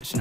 Thanks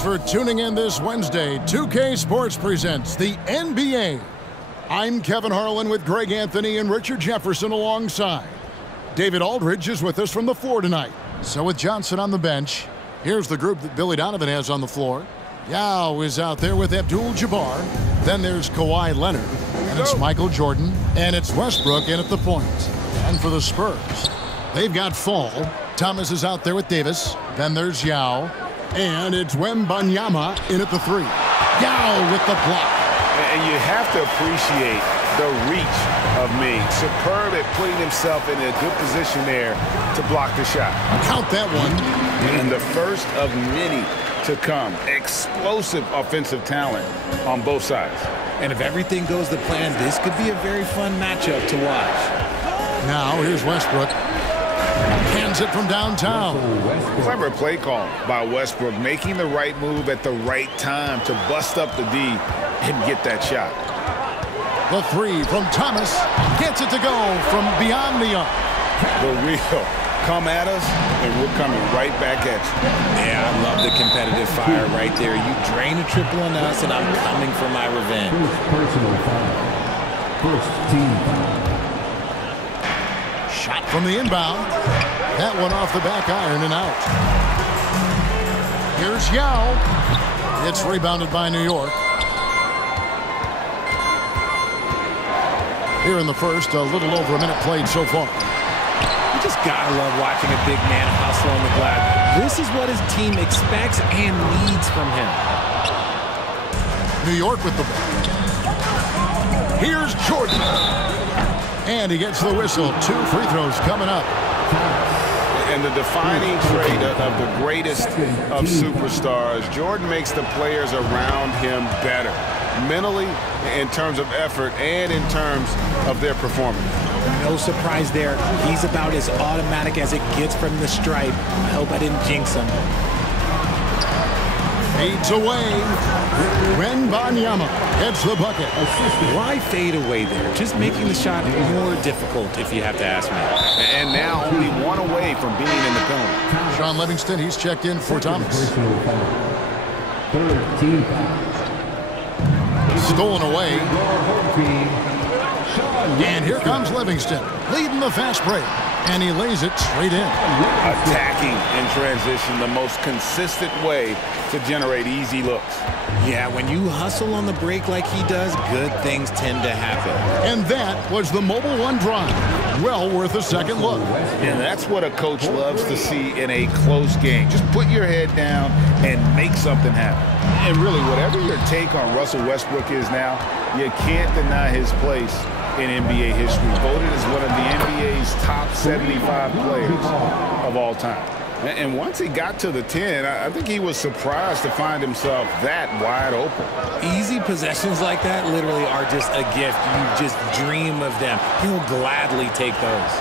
for tuning in this Wednesday. 2K Sports presents the NBA. I'm Kevin Harlan with Greg Anthony and Richard Jefferson alongside. David Aldridge is with us from the floor tonight. So with Johnson on the bench, here's the group that Billy Donovan has on the floor. Yao is out there with Abdul-Jabbar. Then there's Kawhi Leonard. And it's Michael Jordan. And it's Westbrook in at the point. And for the Spurs, they've got Fall. Thomas is out there with Davis. Then there's Yao. And it's Wembanyama in at the three. Yao with the block. And you have to appreciate the reach of Ming. Superb at putting himself in a good position there to block the shot. Count that one. And the first of many to come. Explosive offensive talent on both sides. And if everything goes to plan, this could be a very fun matchup to watch. Now here's Westbrook. Hands it from downtown. Clever play call by Westbrook, making the right move at the right time to bust up the D and get that shot. The three from Thomas. Gets it to go from beyond the arc. The real. Come at us, and we're coming right back at you. Yeah, I love the competitive fire right there. You drain a triple on us, and I'm coming for my revenge. Personal foul. First team foul. Shot from the inbound. That one off the back iron and out. Here's Yao. It's rebounded by New York. Here in the first, a little over a minute played so far. You just gotta love watching a big man hustle on the glass. This is what his team expects and needs from him. New York with the ball. Here's Jordan. And he gets the whistle. 2 free throws coming up. And the defining trait of the greatest of superstars, Jordan makes the players around him better. Mentally, in terms of effort, and in terms of their performance. No surprise there. He's about as automatic as it gets from the stripe. I hope I didn't jinx him. Fades away. Wembanyama gets the bucket. Why fade away there? Just making the shot more difficult, if you have to ask me. And now only one away from being in the penalty. Sean Livingston, he's checked in for Thomas. Third team foul. Stolen away. And here comes Livingston, leading the fast break. And he lays it straight in. Attacking in transition, the most consistent way to generate easy looks. Yeah, when you hustle on the break like he does, good things tend to happen. And that was the Mobile One drive. Well worth a second look. And that's what a coach loves to see in a close game. Just put your head down and make something happen. And really, whatever your take on Russell Westbrook is now, you can't deny his place in NBA history. Voted as one of the NBA's top 75 players of all time. And once he got to the 10, I think he was surprised to find himself that wide open. Easy possessions like that literally are just a gift. You just dream of them. He'll gladly take those.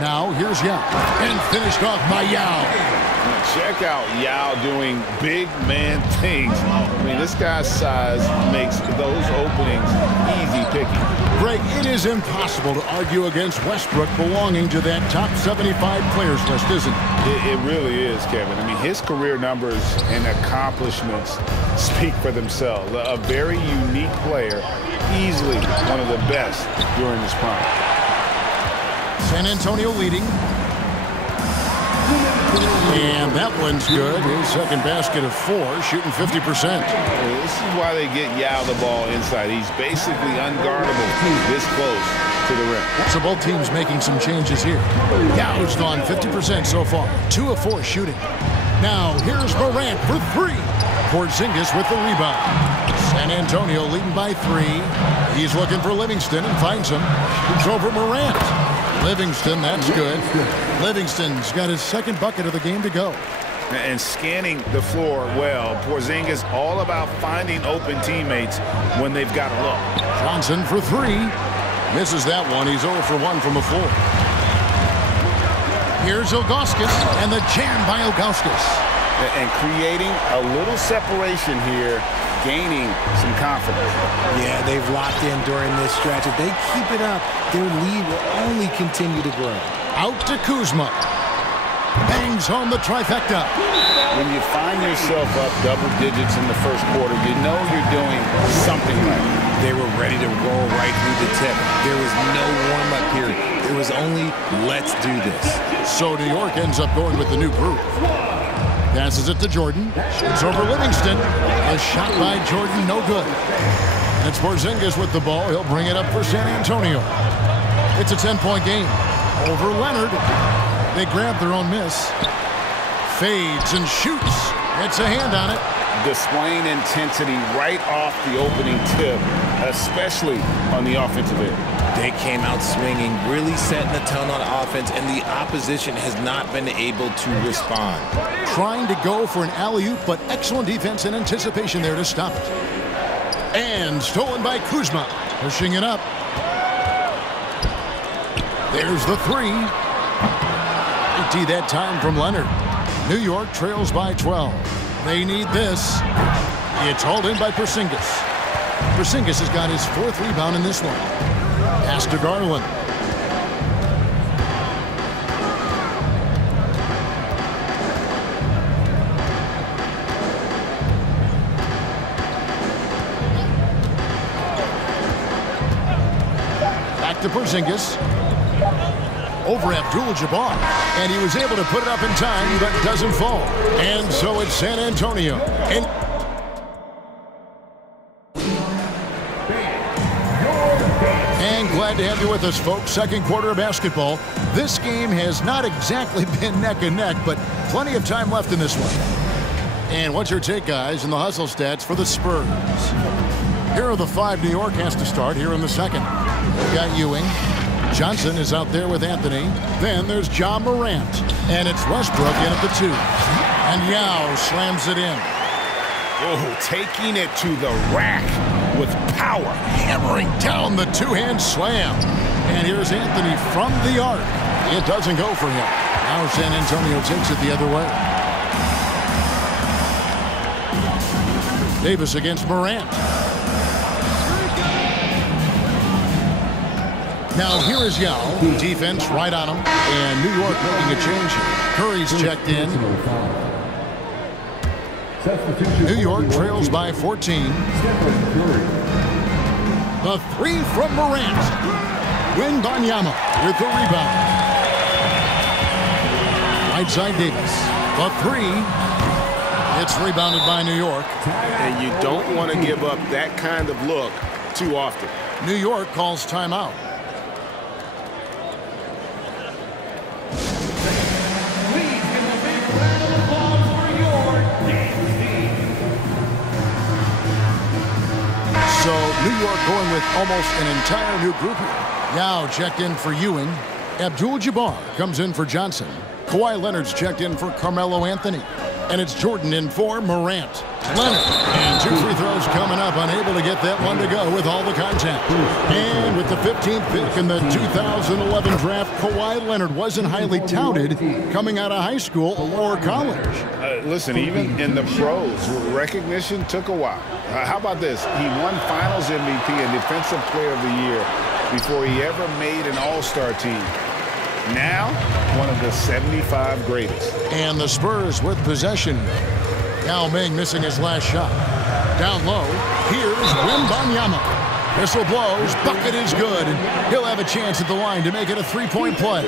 Now here's Yao. And finished off by Yao. Check out Yao doing big man things. I mean, this guy's size makes those openings easy picking. Greg, it is impossible to argue against Westbrook belonging to that top 75 players list, isn't it? It really is, Kevin. I mean, his career numbers and accomplishments speak for themselves. A very unique player, easily one of the best during his prime. San Antonio leading. And that one's good. His second basket of 4, shooting 50%. This is why they get Yao the ball inside. He's basically unguardable this close to the rim. So both teams making some changes here. Yao's gone 50% so far. 2 of 4 shooting. Now here's Morant for 3. Porzingis with the rebound. San Antonio leading by 3. He's looking for Livingston and finds him. It's over Morant. Livingston, that's good. Livingston's got his second bucket of the game to go. And scanning the floor well. Porzingis all about finding open teammates when they've got a look. Johnson for 3. Misses that one. He's 0 for 1 from the floor. Here's Ilgauskas, and the jam by Ilgauskas. And creating a little separation here gaining some confidence. Yeah, they've locked in during this stretch. If they keep it up, their lead will only continue to grow. Out to Kuzma. Bangs home the trifecta. When you find yourself up double digits in the first quarter, you know you're doing something right. They were ready to roll right through the tip. There was no warm-up period. There was only, let's do this. So New York ends up going with the new group. Passes it to Jordan. Shoots over Livingston. A shot by Jordan, no good. And it's Porzingis with the ball. He'll bring it up for San Antonio. It's a 10-point game. Over Leonard. They grab their own miss. Fades and shoots. Gets a hand on it. Displaying intensity right off the opening tip, especially on the offensive end. They came out swinging, really setting the tone on offense, and the opposition has not been able to respond. Trying to go for an alley-oop, but excellent defense and anticipation there to stop it. And stolen by Kuzma. Pushing it up. There's the three. 80 that time from Leonard. New York trails by 12. They need this. It's hauled in by Porzingis. Porzingis has got his fourth rebound in this one. Pass to Garland. Back to Porzingis. Over Abdul-Jabbar, and he was able to put it up in time, but doesn't fall. And so it's San Antonio. And glad to have you with us, folks. Second quarter of basketball. This game has not exactly been neck and neck, but plenty of time left in this one. And what's your take, guys, in the hustle stats for the Spurs? Here are the five New York has to start here in the second. We've got Ewing. Johnson is out there with Anthony. Then there's Ja Morant. And it's Westbrook in at the 2. And Yao slams it in. Oh, taking it to the rack with power. Hammering down the two-hand slam. And here's Anthony from the arc. It doesn't go for him. Now San Antonio takes it the other way. Davis against Morant. Now here is Yao. Defense right on him. And New York making a change here. Curry's checked in. New York trails by 14. The three from Morant. Wembanyama with the rebound. Right side Davis. The three. It's rebounded by New York. And you don't want to give up that kind of look too often. New York calls timeout. So New York going with almost an entire new group here. Yao checked in for Ewing. Abdul-Jabbar comes in for Johnson. Kawhi Leonard's checked in for Carmelo Anthony. And it's Jordan in for Morant. Leonard. And two free throws coming up. Unable to get that one to go with all the contact. And with the 15th pick in the 2011 draft, Kawhi Leonard wasn't highly touted coming out of high school or college. Listen, even in the pros, recognition took a while. How about this? He won Finals MVP and Defensive Player of the Year before he ever made an All-Star team. Now, one of the 75 greatest. And the Spurs with possession. Yao Ming missing his last shot. Down low, here's Wembanyama. Whistle blows, bucket is good, and he'll have a chance at the line to make it a three-point play.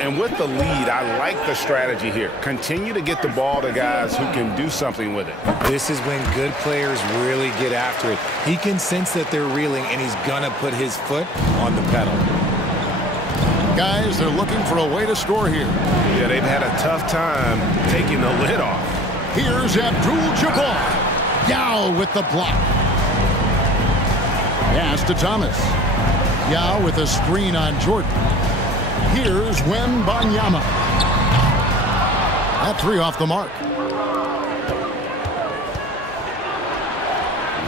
And with the lead, I like the strategy here. Continue to get the ball to guys who can do something with it. This is when good players really get after it. He can sense that they're reeling, and he's going to put his foot on the pedal. Guys, they're looking for a way to score here. Yeah, they've had a tough time taking the lid off. Here's Abdul-Jabbar. Yao with the block. Pass to Thomas. Yao with a screen on Jordan. Here's Wembanyama. That three off the mark.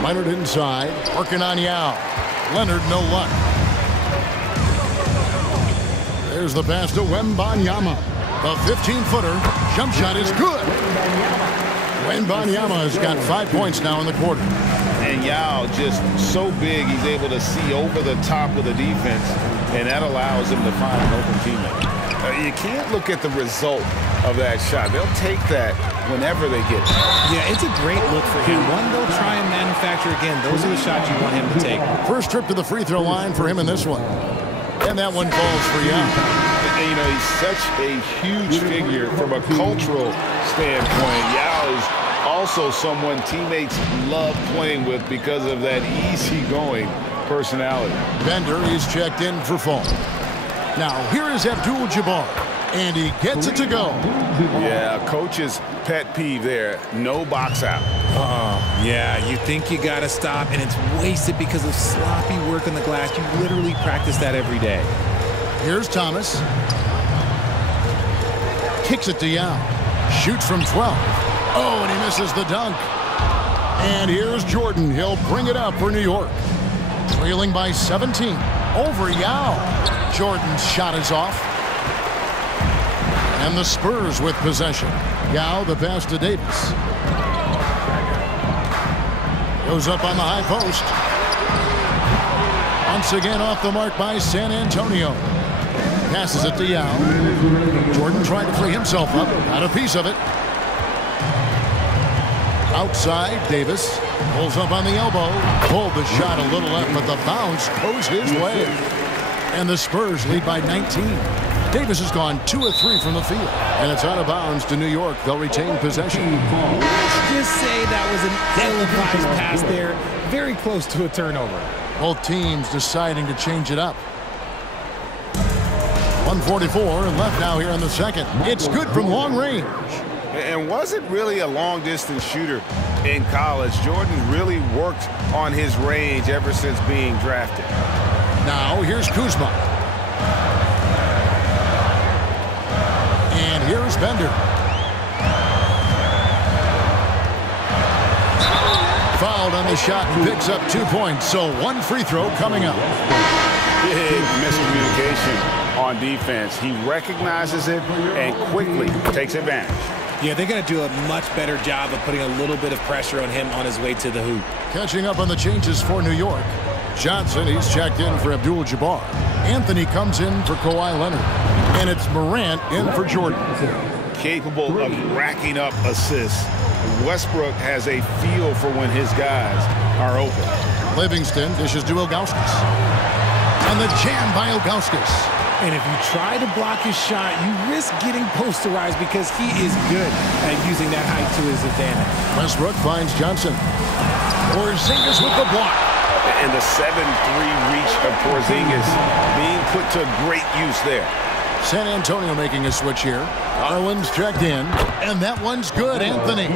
Leonard inside, working on Yao. Leonard, no luck. There's the pass to Wembanyama. The 15-footer. Jump shot is good. Wembanyama has got 5 points now in the quarter. And Yao just so big, he's able to see over the top of the defense, and that allows him to find an open teammate. You can't look at the result of that shot. They'll take that whenever they get it. Yeah, it's a great look for him. One they'll try and manufacture again. Those are the shots you want him to take. First trip to the free throw line for him in this one. And that one falls for Yao. And, you know, he's such a huge figure from a cultural standpoint. Yao is also someone teammates love playing with because of that easygoing personality. Bender is checked in for fall. Now, here is Abdul-Jabbar, and he gets it to go. Yeah, coach's pet peeve there. No box out. Yeah, you think you got to stop, and it's wasted because of sloppy work on the glass. You literally practice that every day. Here's Thomas. Kicks it to Yao. Shoots from 12. Oh, and he misses the dunk. And here's Jordan. He'll bring it up for New York. Trailing by 17. Over Yao. Jordan's shot is off. And the Spurs with possession. Yao, the pass to Davis. Goes up on the high post. Once again off the mark by San Antonio. Passes it to Yao. Jordan trying to free himself up. Got a piece of it. Outside, Davis pulls up on the elbow. Pulled the shot a little left, but the bounce goes his way. And the Spurs lead by 19. Davis has gone 2 of 3 from the field. And it's out of bounds to New York. They'll retain possession. Let's just say that was an ill-advised pass there. Very close to a turnover. Both teams deciding to change it up. 1:44 left now here in the second. It's good from long range. And wasn't really a long-distance shooter in college. Jordan really worked on his range ever since being drafted. Now here's Kuzma. And here's Bender. Fouled on the shot and picks up 2 points. So 1 free throw coming up. Big miscommunication on defense. He recognizes it and quickly takes advantage. Yeah, they're going to do a much better job of putting a little bit of pressure on him on his way to the hoop. Catching up on the changes for New York. Johnson, he's checked in for Abdul-Jabbar. Anthony comes in for Kawhi Leonard. And it's Morant in for Jordan. Capable of racking up assists. Westbrook has a feel for when his guys are open. Livingston dishes to Ilgauskas. And the jam by Ilgauskas. And if you try to block his shot, you risk getting posterized because he is good at using that height to his advantage. Westbrook finds Johnson. Porzingis with the block. And the 7-3 reach of Porzingis being put to great use there. San Antonio making a switch here. Garland's checked in. And that one's good, Anthony.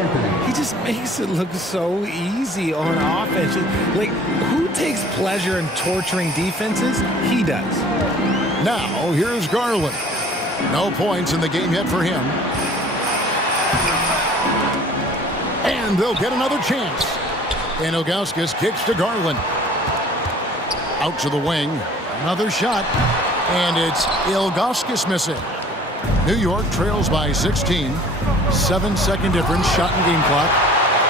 He just makes it look so easy on offense. Like, who takes pleasure in torturing defenses? He does. Now, here's Garland. No points in the game yet for him. And they'll get another chance. And Ilgauskas kicks to Garland. Out to the wing. Another shot. And it's Ilgauskas missing. New York trails by 16. 7-second difference, shot and game clock.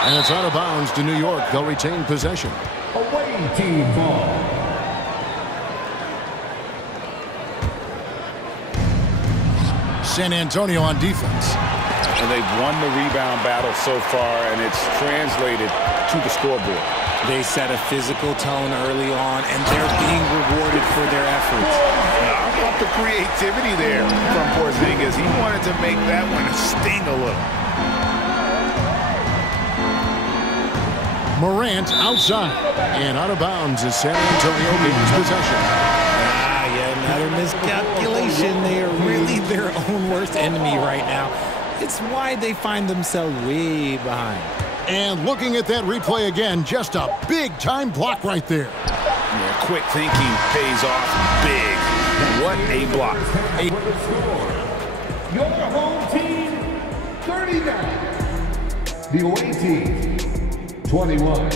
And it's out of bounds to New York. They'll retain possession. Away team ball. San Antonio on defense. And they've won the rebound battle so far, and it's translated to the scoreboard. They set a physical tone early on, and they're being rewarded for their efforts. How about the creativity there from Porzingis? He wanted to make that one sting a little. Morant outside. And out of bounds as San Antonio gains possession. Another miscalculation. They are really their own worst enemy right now. It's why they find themselves way behind. And looking at that replay again, just a big-time block right there. Yeah, quick thinking pays off big. What a block. Your home team, 39. The away team, 21.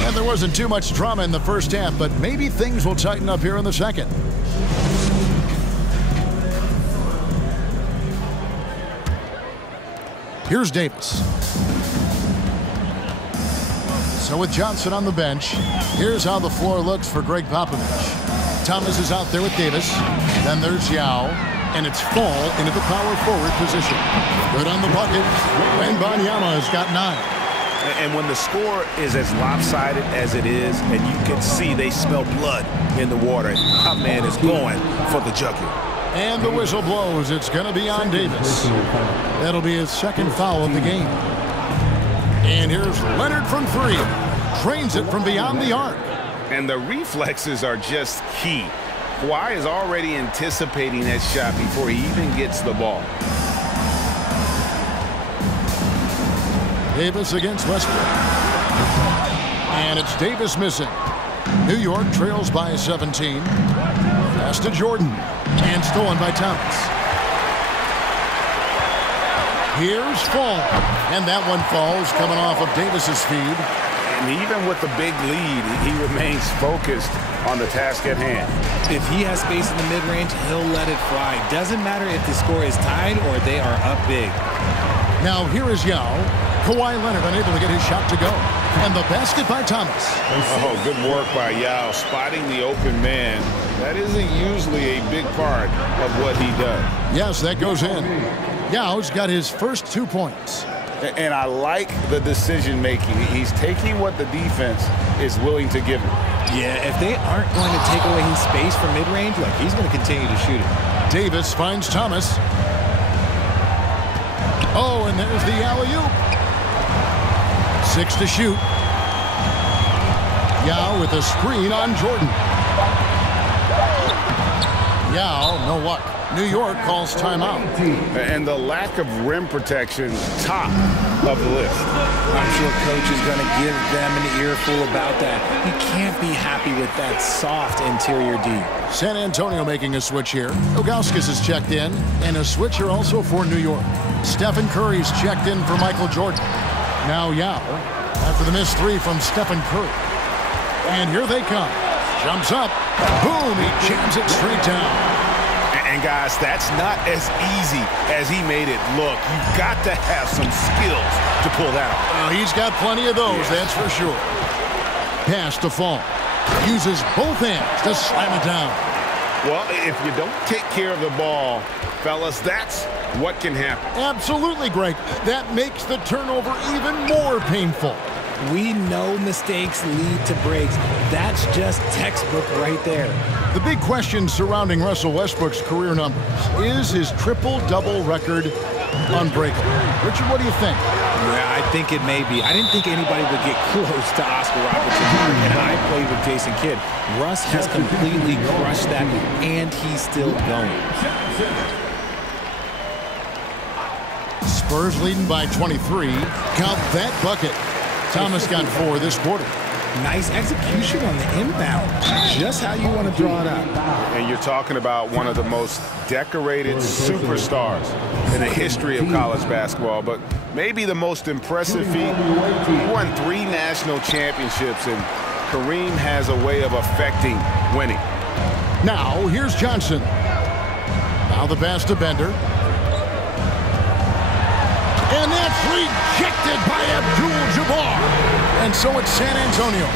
And there was Wasn't too much drama in the first half, but maybe things will tighten up here in the second. Here's Davis. So with Johnson on the bench, here's how the floor looks for Greg Popovich. Thomas is out there with Davis. Then there's Yao. And it's Fall into the power forward position. Good on the bucket. Wembanyama has got 9. And when the score is as lopsided as it is, and you can see they smell blood in the water, my man is going for the jugular. And the whistle blows. It's going to be on Davis. That'll be his second foul of the game. And here's Leonard from 3. Drains it from beyond the arc. And the reflexes are just key. Kawhi is already anticipating that shot before he even gets the ball. Davis against Westbrook. And it's Davis missing. New York trails by 17. Pass to Jordan. And stolen by Thomas. Here's Fall. And that one falls coming off of Davis's feed. And even with the big lead, he remains focused on the task at hand. If he has space in the mid-range, he'll let it fly. Doesn't matter if the score is tied or they are up big. Now here is Yao. Kawhi Leonard unable to get his shot to go. And the basket by Thomas. Oh, good work by Yao, spotting the open man. That isn't usually a big part of what he does. Yes, that goes in. Yao's got his first 2 points. And I like the decision-making. He's taking what the defense is willing to give him. Yeah, if they aren't going to take away his space from mid-range, look, he's going to continue to shoot it. Davis finds Thomas. Oh, and there's the alley-oop. 6 to shoot. Yao with a screen on Jordan. Yao, no luck. New York calls timeout. And the lack of rim protection, top of the list. I'm sure coach is going to give them an earful about that. He can't be happy with that soft interior D. San Antonio making a switch here. Ilgauskas is checked in, and a switch here also for New York. Stephen Curry's checked in for Michael Jordan. Now Yao, after the missed 3 from Stephen Curry. And here they come. Jumps up. Boom, he jams it straight down. And guys, that's not as easy as he made it look. You've got to have some skills to pull that off. He's got plenty of those, that's for sure. Pass to Fall. Uses both hands to slam it down. Well, if you don't take care of the ball, fellas, that's what can happen. Absolutely, Greg. That makes the turnover even more painful. We know mistakes lead to breaks. That's just textbook right there. The big question surrounding Russell Westbrook's career numbers is his triple-double record unbreakable. Richard, what do you think? Yeah, I think it may be. I didn't think anybody would get close to Oscar Robertson, and I played with Jason Kidd. Russ has completely crushed that, and he's still going. Spurs leading by 23. Count that bucket. Thomas got 4 this quarter. Nice execution on the inbound. Just how you want to draw it up. And you're talking about one of the most decorated superstars in the history of college basketball, but maybe the most impressive feat. He won 3 national championships, and Kareem has a way of affecting winning. Now, here's Johnson. Now the pass to Bender. And that's rejected by Abdul-Jabbar. And so it's San Antonio.